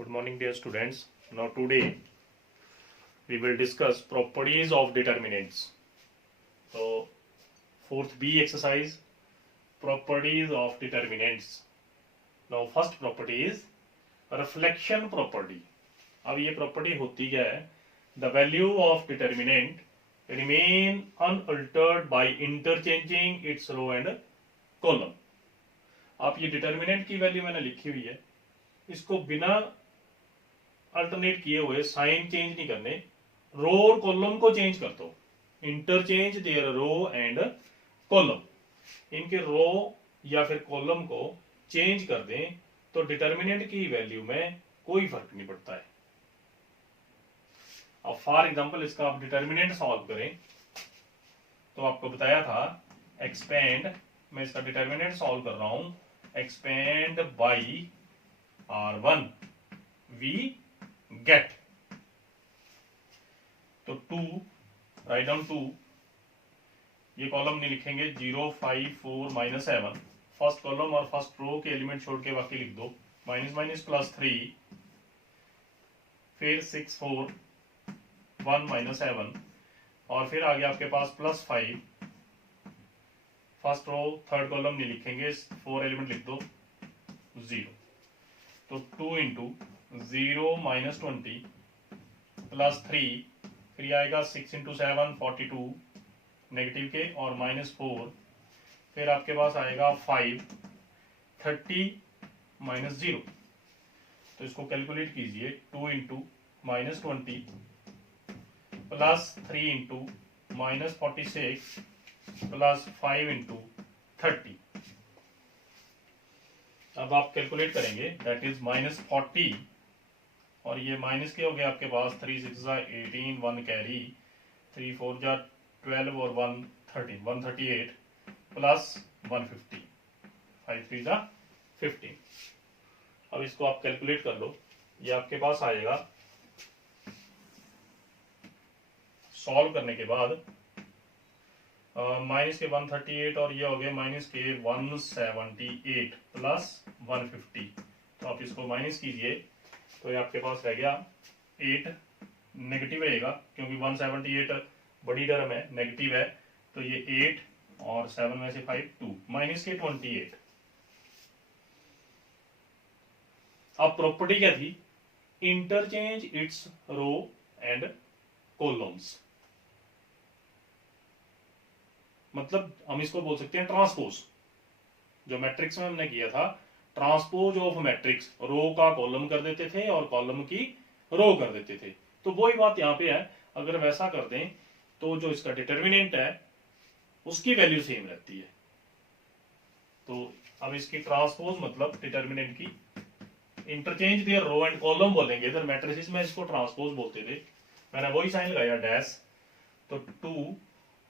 Good morning, dear students. Now today we will discuss properties of determinants. So fourth B exercise, properties of determinants. Now first property is reflection property. अब ये property होती क्या है? The value of determinant remain unaltered by interchanging its row and column. आप ये determinant की value मैंने लिखी हुई है, इसको बिना अल्टरनेट किए हुए साइन चेंज नहीं करने, रो और कॉलम को चेंज कर दो, interchange their row and column, इनके रो या फिर कॉलम को चेंज कर दें तो डिटर्मिनेंट की वैल्यू में कोई फर्क नहीं पड़ता है। अब फॉर एग्जांपल इसका आप डिटर्मिनेंट सॉल्व करें तो आपको बताया था एक्सपेंड, मैं इसका डिटर्मिनेंट सॉल्व कर रहा हूं, expand by R1 we get, तो 2 राइट डाउन 2, ये कॉलम नहीं लिखेंगे, 0 5 4 माइनस 7, फर्स्ट कॉलम और फर्स्ट रो के एलिमेंट छोड़ के बाकी लिख दो, माइनस माइनस प्लस 3, फिर 6 4 1 माइनस 7 और फिर आगे आपके पास plus 5, first row third column नहीं लिखेंगे, 4 एलिमेंट लिख दो 0, तो 2 इंटू 0 माइनस 20 प्लस 3, फिर आएगा 6 इंटू 7 42 नेगेटिव के और माइनस 4, फिर आपके पास आएगा 5 30 माइनस 0, तो इसको कैलकुलेट कीजिए, 2 into minus 20 plus 3 into minus 46 plus 5 into 30। अब आप कैलकुलेट करेंगे, दैट इज माइनस 40 और ये माइनस के हो गया आपके पास, 3 6 18 1 कैरी, 3 4 12 और 1 13 138 प्लस 150 5 3 15। अब इसको आप कैलकुलेट कर लो, ये आपके पास आएगा सॉल्व करने के बाद माइनस के 138 और ये हो गए माइनस के 178 प्लस 150, तो आप इसको माइनस कीजिए तो ये आपके पास रह गया 8, नेगेटिव रहेगा क्योंकि 178 बड़ी टर्म है, नेगेटिव है, तो ये 8 और 7 में से 5 2 माइनस के 28। अब प्रॉपर्टी क्या थी? Interchange its row and columns, मतलब हम इसको बोल सकते हैं ट्रांसपोज। जो मैट्रिक्स में हमने किया था, ट्रांसपोज ऑफ मैट्रिक्स, रो का कॉलम कर देते थे और कॉलम की रो कर देते थे, तो वही बात यहाँ पे है। अगर वैसा कर दें तो जो इसका डिटर्मिनेंट है उसकी वैल्यू सेम रहती है। तो अब इसकी ट्रांसपोज मतलब डिटर्मिनेंट की, interchange their row and column बोलेंगे, इधर मैट्रिसेस में इसको ट्रांसपोज बोलते थे, मैंने वही साइन लगाया डैश, तो 2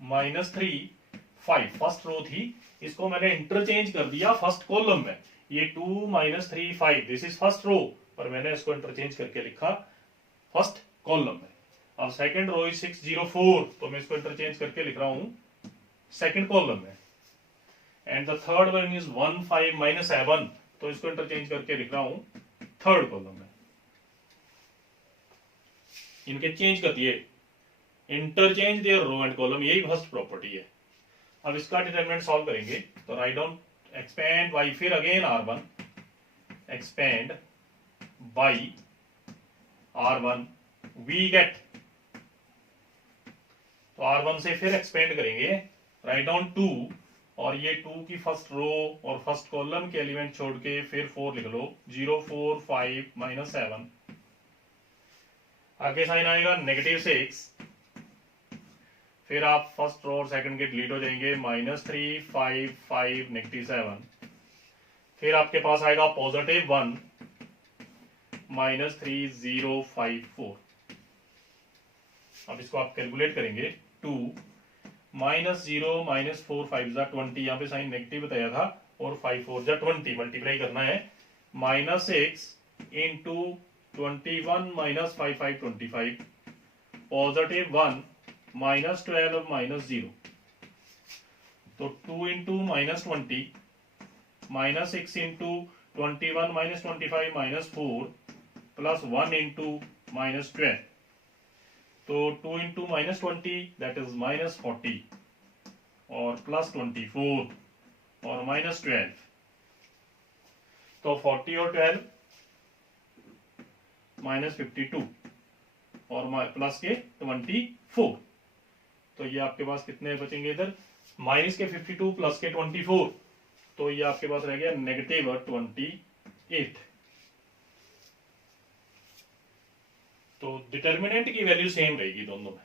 माइनस 3 5 फर्स्ट रो थी, इसको मैंने इंटरचेंज कर दिया फर्स्ट कॉलम में, ये 2 minus 3 5 this is first row, पर मैंने इसको इंटरचेंज करके लिखा फर्स्ट कॉलम में। अब सेकंड रो इज 6 0 4, तो मैं इसको इंटरचेंज करके लिख रहा हूं सेकंड कॉलम में, and the third one is 1 5 minus 7, तो इसको इंटरचेंज करके लिख रहा हूं थर्ड कॉलम में। इनके चेंज कर दिए, interchange their row and column, यही फर्स्ट प्रॉपर्टी है। अब इसका डिटरमिनेंट सॉल्व करेंगे तो राइट डाउन एक्सपेंड बाई, फिर again R1, expand by R1 we get, तो R1 से फिर एक्सपेंड करेंगे, राइट डाउन 2 और ये 2 की फर्स्ट रो और फर्स्ट कॉलम के एलिमेंट छोड़ के फिर 4 लिख लो, 0 4 5 माइनस 7, आगे साइन आएगा नेगेटिव 6, फिर आप फर्स्ट रो और सेकंड के डिलीट हो जाएंगे, माइनस 3 5 5 नेगेटिव 7, फिर आपके पास आएगा पॉजिटिव 1 माइनस 3 0 5 4। अब इसको आप कैलकुलेट करेंगे, 2 माइनस 0 माइनस 4 5 20, यहाँ पे साइन नेगेटिव बताया था, और 5 4 20 मल्टीप्लाई करना है, minus 6 into 21 minus 5 5 25, positive 1 minus 12 minus 0, तो 2 into minus 20 minus 6 into 21 minus 25 minus 4 plus 1 into -12, तो 2 इंटू -20 दैट इज -40 और प्लस 24 और -12, तो 40 और 12 -52 और प्लस के 24, तो ये आपके पास कितने बचेंगे इधर, माइनस के 52 प्लस के 24, तो ये आपके पास रह गया -28। तो डिटर्मिनेंट की वैल्यू सेम रहेगी दोनों में।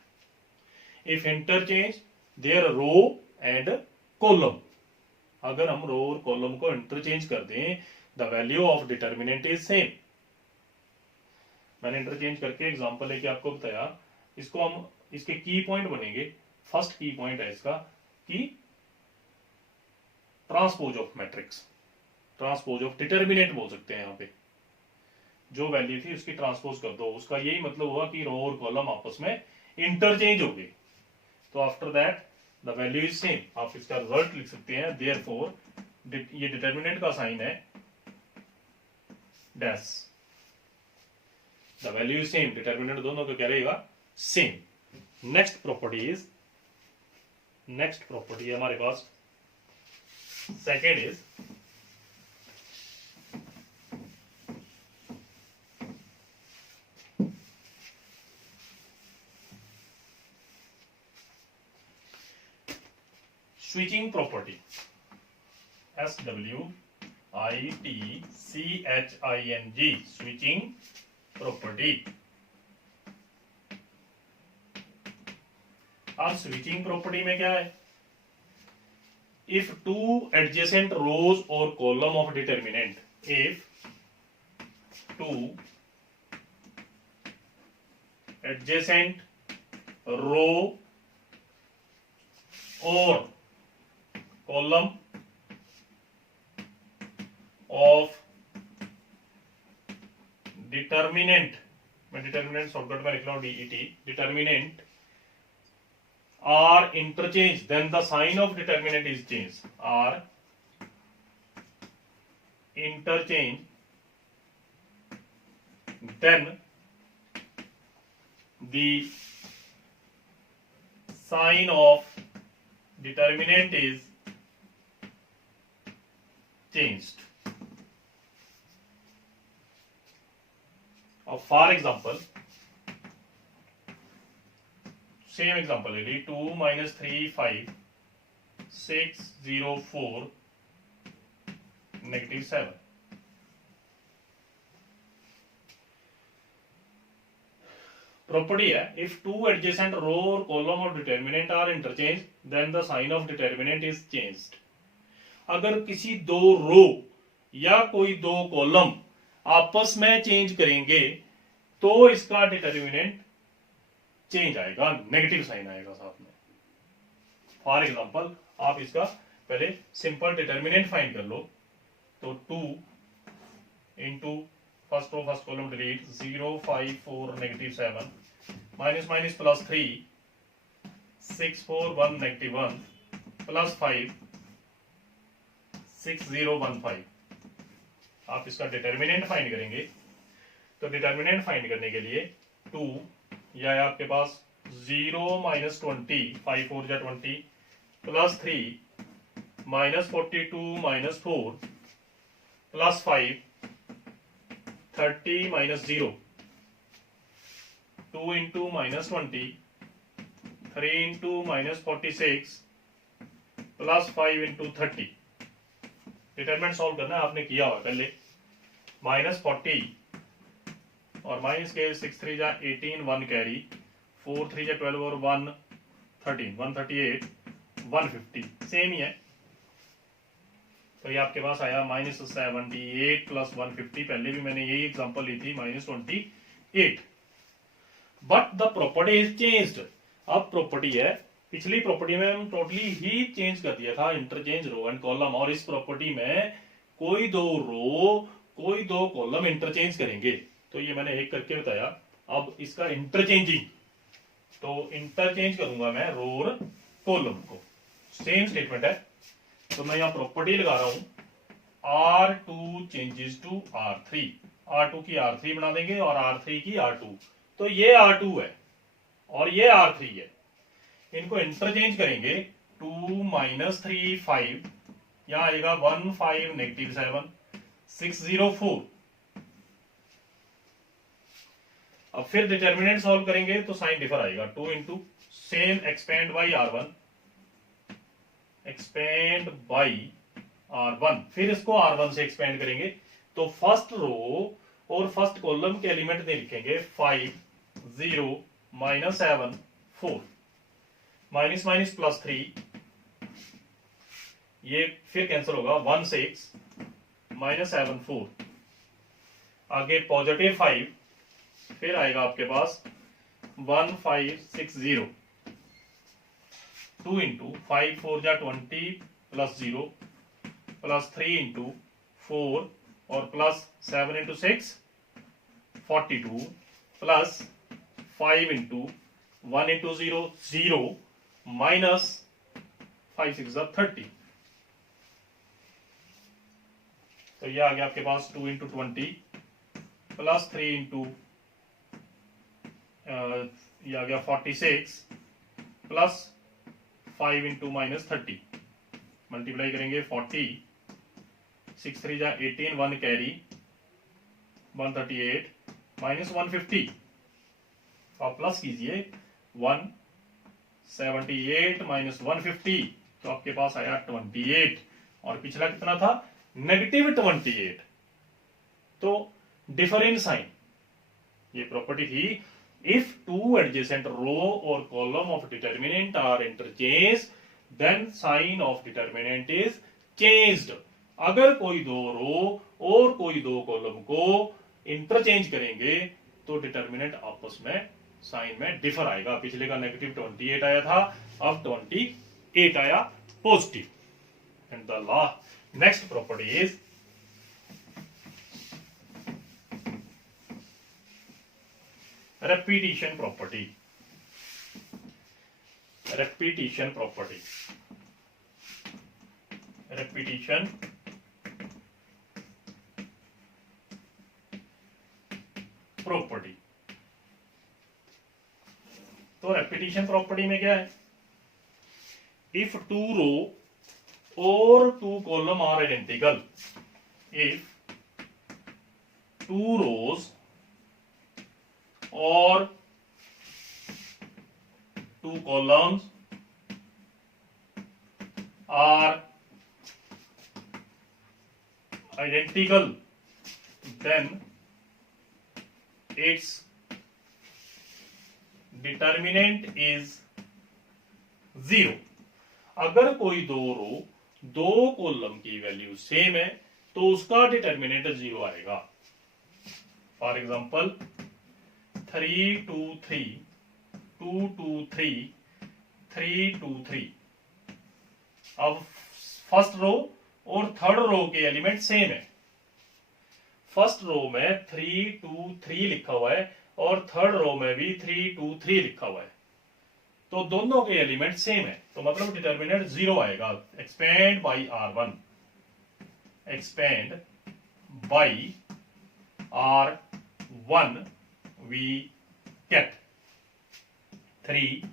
If interchange their row and column, अगर हम रो और कॉलम को इंटरचेंज कर दें the value of determinant is same. मैंने इंटरचेंज करके एग्जांपल लेके आपको बताया, इसको हम इसके की पॉइंट बनेंगे। फर्स्ट की पॉइंट है इसका कि transpose of matrix, transpose of determinant बोल सकते हैं। यहाँ पे जो वैल्यू थी उसकी ट्रांसपोज कर दो, उसका यही मतलब हुआ कि रो और कॉलम आपस में इंटरचेंज हो गए। तो after that the value is same. आप इसका रिजल्ट लिख सकते हैं देयरफॉर, ये डिटर्मिनेंट का साइन है dash, the value is same, determinant दोनों का क्या रहेगा, सेम। नेक्स्ट प्रॉपर्टी हमारे पास second is switching property, SWITCHING, switching property. अब स्विचिंग प्रॉपर्टी में क्या है, if two adjacent rows or column of determinant, if two adjacent row और कॉलम ऑफ डिटर्मिनेंट, मैं डिटर्मिनेंट शॉर्टकट में लिख रहा हूं DET, determinant are interchanged, then the sign of determinant is changed, are interchanged, then the sign of determinant is changed. For example, same example ले ली, 2 - 3 5 6 0 4 -7। Property है if two adjacent row और column of determinant are interchange then the sign of determinant is changed. अगर किसी दो रो या कोई दो कॉलम आपस में चेंज करेंगे तो इसका डिटर्मिनेंट चेंज आएगा, नेगेटिव साइन आएगा साथ में। फॉर एग्जांपल आप इसका पहले सिंपल डिटर्मिनेंट फाइंड कर लो, तो 2 into first row first column delete 0 5 4 -7 minus minus plus 3 6 4 1 -1 plus 5 6 0 1 5। आप इसका डिटर्मिनेंट फाइंड करेंगे, तो डिटर्मिनेंट फाइंड करने के लिए 2 या है आपके पास 0 - 20 5 4 जा 20 plus 3 -42 -4 plus 5 30 -0 2 into -20 3 into -46 plus 5 into 30। Determinant solve करना है, आपने किया हुआ पहले। -40 और माइनस के 6 3 जा 18 1 कैरी 4 3 जा 12 और 1 13 138 150 सेम ही है। तो ये आपके पास आया -78 प्लस 150। पहले भी मैंने यही एग्जांपल ली थी -28। But the property is changed. अब प्रॉपर्टी है, पिछली प्रॉपर्टी में हम टोटली ही चेंज कर दिया था, इंटरचेंज रो एंड कॉलम, और इस प्रॉपर्टी में कोई दो रो कोई दो कॉलम इंटरचेंज करेंगे। तो ये मैंने एक करके बताया। अब इसका इंटरचेंजिंग, तो इंटरचेंज करूंगा मैं रो और कॉलम को, सेम स्टेटमेंट है। तो मैं यहां प्रॉपर्टी लगा रहा हूं R2 changes to R3, R2 की R3 बना देंगे और R3 की R2। तो ये R2 है और ये R3 है, इनको इंटरचेंज करेंगे। 2 माइनस 3 5, यहां आएगा 1 5 नेगेटिव 7 6 0 4। अब फिर डिटर्मिनेंट सॉल्व करेंगे तो साइन डिफर आएगा। 2 into same expand by R1, expand by R1, फिर इसको R1 से एक्सपेंड करेंगे तो फर्स्ट रो और फर्स्ट कॉलम के एलिमेंट नहीं लिखेंगे। 5 0 माइनस 7 4, माइनस माइनस प्लस 3, ये फिर कैंसिल होगा। 1 6 माइनस 7 4, आगे पॉजिटिव 5, फिर आएगा आपके पास 1 5 6 0। 2 इंटू 5 4 जा 20 प्लस 0 प्लस 3 इंटू 4 और plus 7 into 6 42 plus 5 into 1 into 0 0 minus 5 6 30। तो ये आ गया आपके पास 2 इंटू 20 प्लस 3 इंटू ये आ गया 46 प्लस 5 इंटू माइनस 30। मल्टीप्लाई करेंगे 40, 6 3 जा 18, 1 कैरी 138 माइनस 150। आप प्लस कीजिए 178 माइनस 150, तो आपके पास आया 28 और पिछला कितना था नेगेटिव 28। तो डिफर इन साइन, ये प्रॉपर्टी थी। इफ टू एडजेसेंट रो और column of determinant are interchange then sign of determinant is changed. अगर कोई दो रो और कोई दो कॉलम को इंटरचेंज करेंगे तो डिटर्मिनेंट आपस में साइन में डिफर आएगा। पिछले का नेगेटिव 28 आया था, अब 28 आया positive. And the law next property is repetition property। repetition property, repetition property। तो repetition property में क्या है? if two row or two column are identical, if two rows or two columns are identical, then its determinant is 0। अगर कोई दो रो दो column की value same है तो उसका डिटर्मिनेंट 0 आएगा। For example 3 2 3, 2 2 3, 3 2 3। अब फर्स्ट रो और थर्ड रो के एलिमेंट सेम है। फर्स्ट रो में 3 2 3 लिखा हुआ है और थर्ड रो में भी 3 2 3 लिखा हुआ है, तो दोनों के एलिमेंट सेम है, तो मतलब डिटर्मिनेंट 0 आएगा। Expand by R1, expand by R1 we get 3।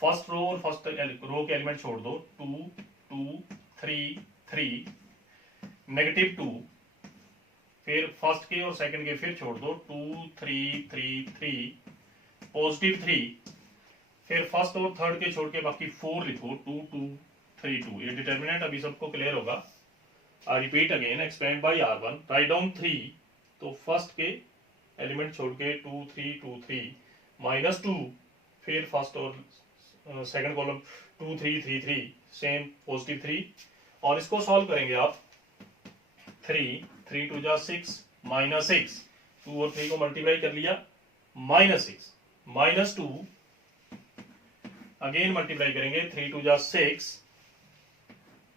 First row और फर्स्ट रो के एलिमेंट छोड़ दो, 2 2 3 3, नेगेटिव 2, फिर फर्स्ट के और सेकंड के फिर छोड़ दो, 2 3 3 3, पॉजिटिव 3, फिर फर्स्ट और थर्ड के छोड़ के बाकी 4 लिखो, 2 2 3 2। ये डिटर्मिनेंट अभी सबको क्लियर होगा। I repeat again, expand by R1, write down 3, तो फर्स्ट के एलिमेंट छोड़ के 2 3 2 3 माइनस 2, फिर फर्स्ट और सेकंड कॉलम 2 3 3 3, सेम पॉजिटिव 3, और इसको सॉल्व करेंगे आप। 3 3 2 जा 6 माइनस 6, 2 और 3 को मल्टीप्लाई कर लिया, माइनस 6 माइनस 2, अगेन मल्टीप्लाई करेंगे, 3 2 जा 6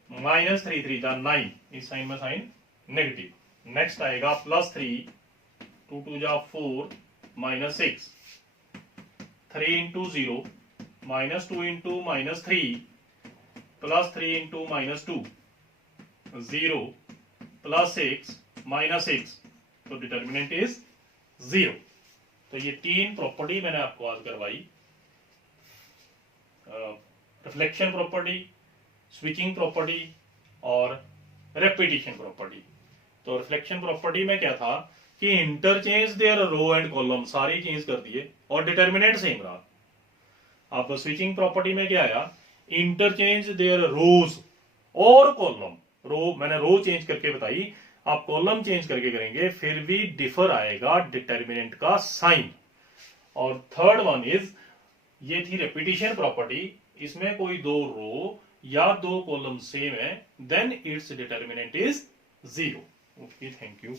माइनस 3 3 जा 9, इस साइन में साइन नेगेटिव। नेक्स्ट आएगा प्लस 3, 2 2 जा 4 minus 6, 3 into 0 minus 2 into minus 3 plus 3 into minus 2, 0 plus 6 minus 6, तो डिटर्मिनेंट इज 0। तो ये 3 प्रॉपर्टी मैंने आपको आज करवाई, रिफ्लेक्शन प्रॉपर्टी, स्विचिंग प्रॉपर्टी और रेपिटेशन प्रॉपर्टी। तो रिफ्लेक्शन प्रॉपर्टी में क्या था कि interchange their row and column, सारी चेंज कर दिए और डिटर्मिनेंट सेम रहा। अब स्विचिंग प्रॉपर्टी में क्या आया, interchange there rose or column, रो मैंने रो चेंज करके बताई, आप कॉलम चेंज करके करेंगे फिर भी डिफर आएगा डिटर्मिनेंट का साइन। और थर्ड वन इज, ये थी रेपिटेशन प्रॉपर्टी, इसमें कोई 2 रो या 2 कॉलम सेम है, then its determinant is 0। Okay, thank you.